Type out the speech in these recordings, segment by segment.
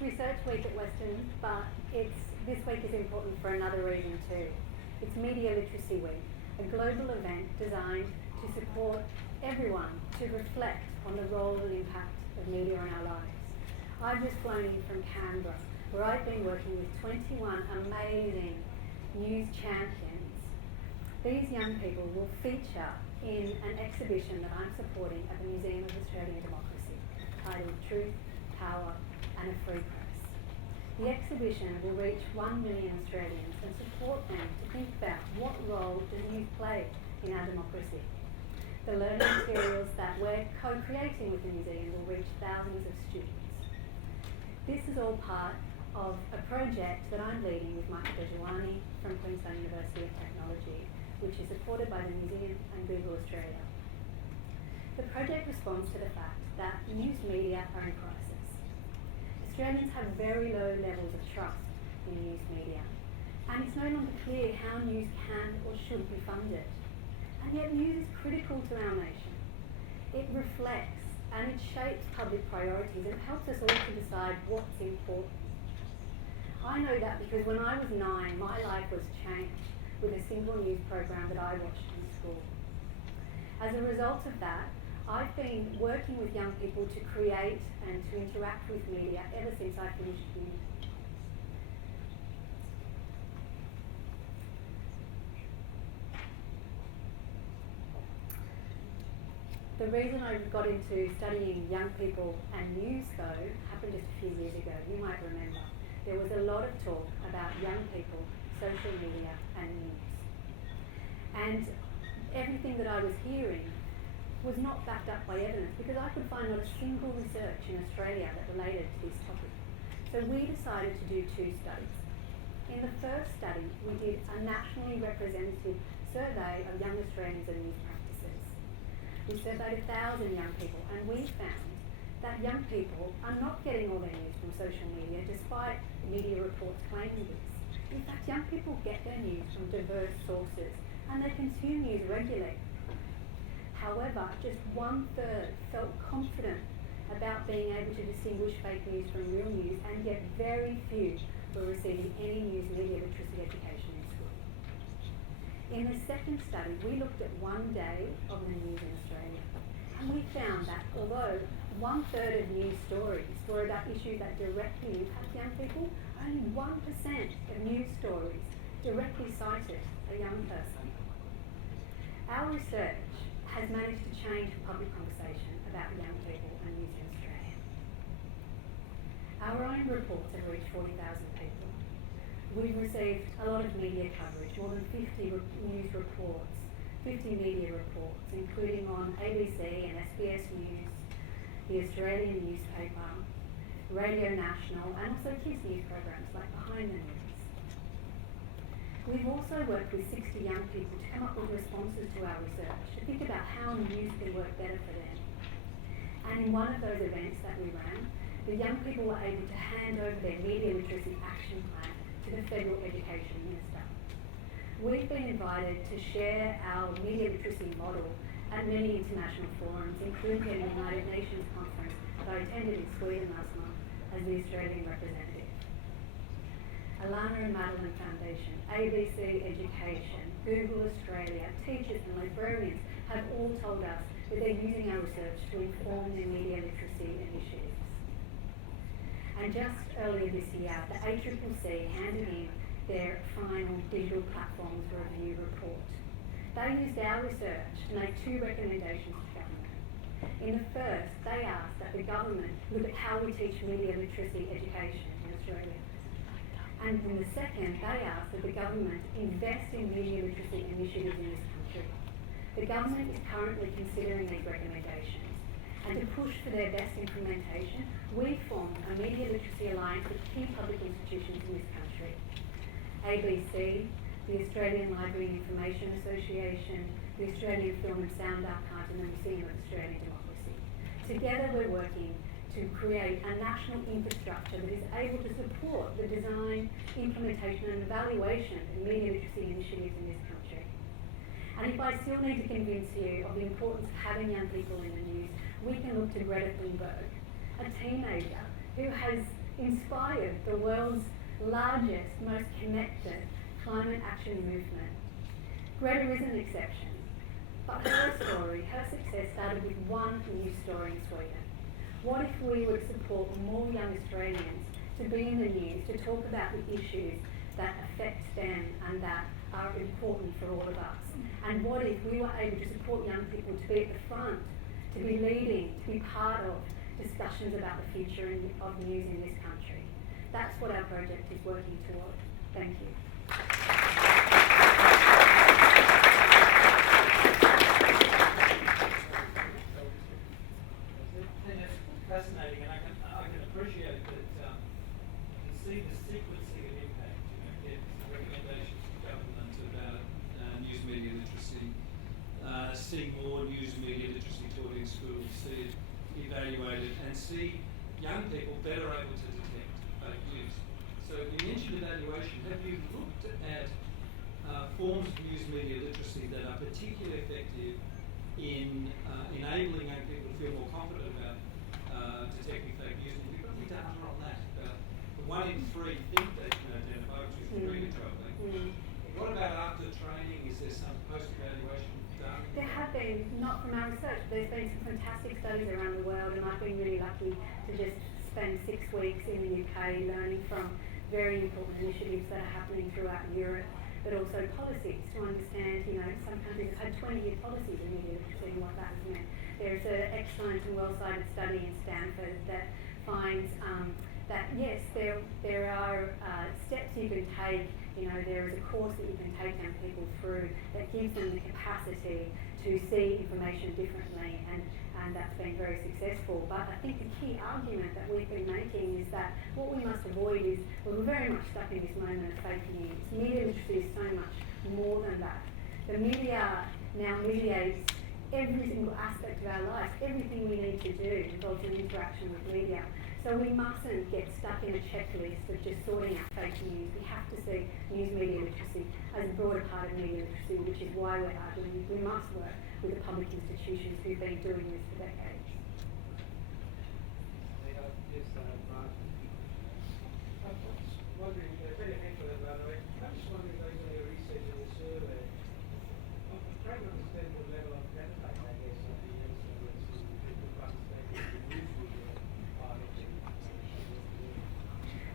It's Research Week at Western, but this week is important for another reason too. It's Media Literacy Week, a global event designed to support everyone to reflect on the role and impact of media in our lives. I've just flown in from Canberra, where I've been working with 21 amazing news champions. These young people will feature in an exhibition that I'm supporting at the Museum of Australian Democracy, titled Truth, Power and a Free Press. The exhibition will reach 1 million Australians and support them to think about what role does news play in our democracy. The learning materials that we're co-creating with the museum will reach thousands of students. This is all part of a project that I'm leading with Michael Bejuani from Queensland University of Technology, which is supported by the Museum and Google Australia. The project responds to the fact that news media are in crisis. Australians have very low levels of trust in news media, and it's no longer clear how news can or should be funded. And yet news is critical to our nation. It reflects and it shapes public priorities and it helps us all to decide what's important. I know that because when I was 9, my life was changed with a single news program that I watched in school. As a result of that, I've been working with young people to create and to interact with media ever since I finished uni. The reason I got into studying young people and news, though, happened just a few years ago. You might remember. There was a lot of talk about young people, social media and news. And everything that I was hearing was not backed up by evidence because I could find not a single research in Australia that related to this topic. So we decided to do 2 studies. In the first study, we did a nationally representative survey of young Australians and news practices. We surveyed 1,000 young people and we found that young people are not getting all their news from social media despite media reports claiming this. In fact, young people get their news from diverse sources and they consume news regularly. However, just 1/3 felt confident about being able to distinguish fake news from real news, and yet very few were receiving any news media literacy education in school. In the second study, we looked at 1 day of the news in Australia, and we found that although 1/3 of news stories were about issues that directly impact young people, only 1% of news stories directly cited a young person. Our research has managed to change the public conversation about young people and news in Australia. Our own reports have reached 40,000 people. We've received a lot of media coverage, more than 50 news reports, 50 media reports, including on ABC and SBS News, the Australian newspaper, Radio National, and also kids news programs like Behind the News. We've also worked with 60 young people to come up with responses to our research, to think about how news can work better for them. And in one of those events that we ran, the young people were able to hand over their media literacy action plan to the Federal Education Minister. We've been invited to share our media literacy model at many international forums, including the United Nations conference that I attended in Sweden last month as the Australian representative. Alana and Madeline Foundation, ABC Education, Google Australia, teachers and librarians have all told us that they're using our research to inform their media literacy initiatives. And just earlier this year, the ACCC handed in their final digital platforms review report. They used our research to make 2 recommendations to government. In the first, they asked that the government look at how we teach media literacy education in Australia. And in the second, they asked that the government invest in media literacy initiatives in this country. The government is currently considering these recommendations, and to push for their best implementation, we formed a media literacy alliance with key public institutions in this country. ABC, the Australian Library and Information Association, the Australian Film and Sound Archive, and the Museum of Australian Democracy. Together we're working to create a national infrastructure that is able to support the design, implementation and evaluation of media literacy initiatives in this country. And if I still need to convince you of the importance of having young people in the news, we can look to Greta Thunberg, a teenager who has inspired the world's largest, most connected climate action movement. Greta is an exception, but her story, her success started with one news story in Sweden. What if we would support more young Australians to be in the news, to talk about the issues that affect them and that are important for all of us? And what if we were able to support young people to be at the front, to be leading, to be part of discussions about the future of news in this country? That's what our project is working toward. Thank you. Fascinating, and I can appreciate that you can see the sequencing of impact. Get recommendations from government about news media literacy, see more news media literacy taught in schools, see it evaluated, and see young people better able to detect fake news. So you mentioned evaluation. Have you looked at forms of news media literacy that are particularly effective in enabling young people to feel more confident about detecting fake news? And we've got any data on that. The 1 in 3 think they can identify, which is really troubling. What about after training? Is there some post-evaluation done? There have been, not from our research, there's been some fantastic studies around the world, and I've been really lucky to just spend 6 weeks in the UK learning from very important initiatives that are happening throughout Europe, but also policies to understand, some countries have had 20-year policies in media literacy and what that has meant. There's an excellent and well-cited study in Stanford that finds that yes, there are steps you can take. There is a course that you can take young people through that gives them the capacity to see information differently, and that's been very successful. But I think the key argument that we've been making is that what we must avoid is, we're very much stuck in this moment of fake news. Media literacy is so much more than that. The media now mediates every single aspect of our lives. Everything we need to do involves an interaction with media. So we mustn't get stuck in a checklist of just sorting out fake news. We have to see news media literacy as a broader part of media literacy, which is why we're arguing we must work with the public institutions who've been doing this for decades. Yes, Mark. I was wondering, very thankful for that, by the way. I'm just wondering, based on your research and your survey, I'm trying to understand the level of appetite, I guess, of the young students who participate in the news media part of the.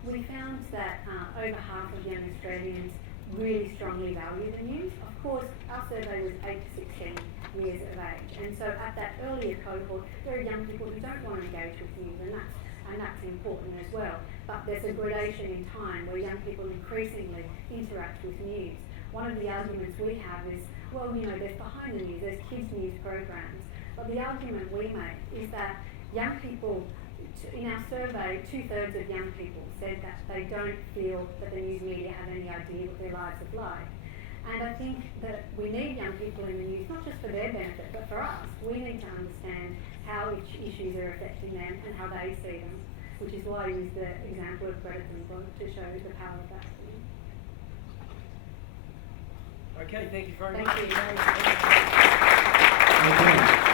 We found that over half of young Australians really strongly value the news. Of course, our survey was 8 to 16 years of age, and so at that earlier cohort, there are young people who don't want to engage with news, and that's important as well. But there's a gradation in time where young people increasingly interact with news. One of the arguments we have is, well, there's behind the news, there's kids' news programs, but the argument we make is that young people, in our survey, 2/3 of young people said that they don't feel that the news media have any idea what their lives are like. And I think that we need young people in the news, not just for their benefit, but for us. We need to understand how issues are affecting them and how they see them, which is why I use the example of Greta Thunberg to show the power of that. Okay, thank you very Thank much. you. Okay.